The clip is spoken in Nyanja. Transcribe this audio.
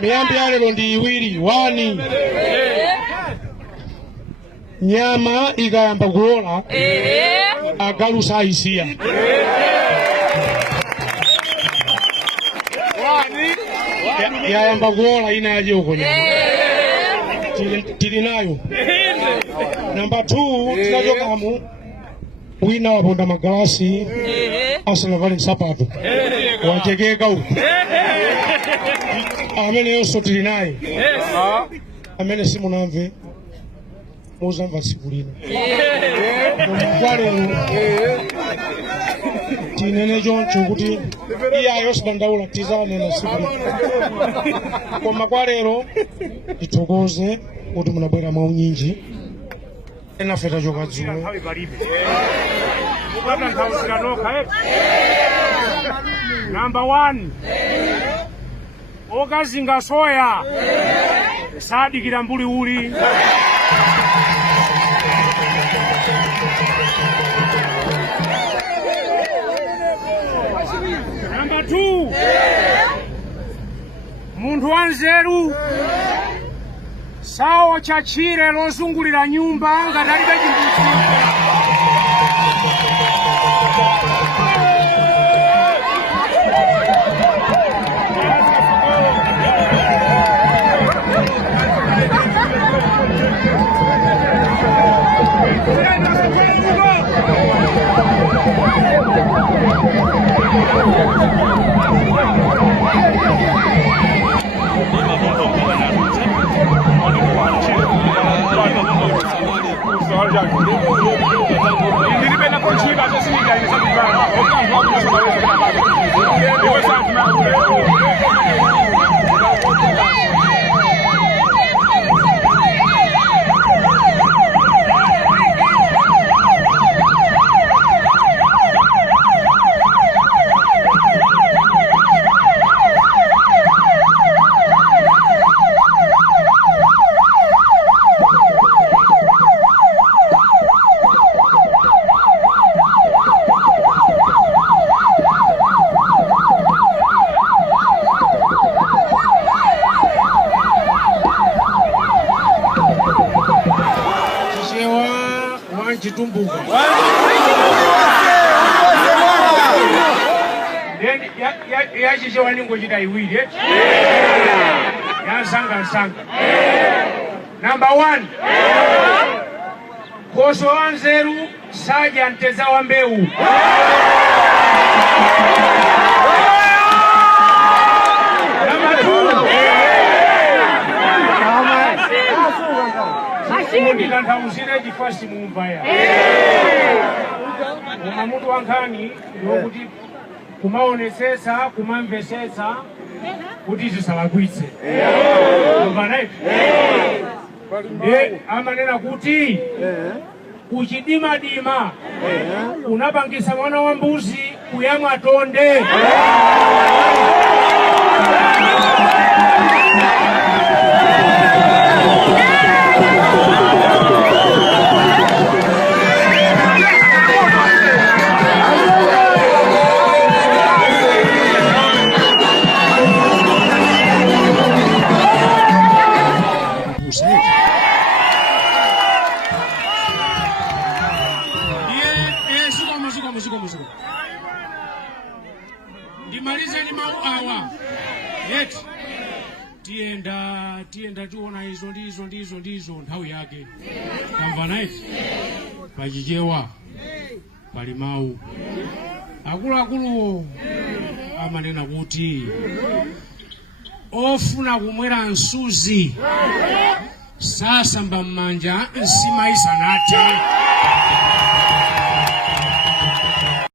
Miyambi ya lero ndi iwiri. Wani, nyama ikayamba kuola agalusa ayisiya. Yayamba kuola ina yaje uko nyama tili nayo. Namba 2 tinachokamu wina waponda magalasi asala vale sapato wachekeka uko amene yonso tili naye amene simunamve muzamva tsiku lino kwa lero tinene choncho kuti iyayo sibandaula tizanena tsiku lino koma kwa lero tithokoze kuti munabwera mwaunyinji enafe tachoka dzulo Number 1 okazinga soya sadikira mbuli uli Number 2 munthu wanzeru sawa chachire lozungulira nyumba ngati alibe chimbuzi. Chitumbuka ya chichewa ningo chita iwiri ya nsanga. Number 1 koso wanzeru saja nteza wa mbeu. Ndikantha uzire chifasi mumvaya mutu wankhani yokuti kumaonesetsa kumamvesetsa kuti zisalakwitse amanena kuti kuchidimadima unapangisa mwana wa mbuzi kuyamwa tonde. Ndimalizeni mau awa yeti tienda tiona ndizo nthawi yake tamva naye pachichewa pali mau akuluakuluwo amanena kuti ofuna kumwera msuzi sasamba m'manja nsima isanathe.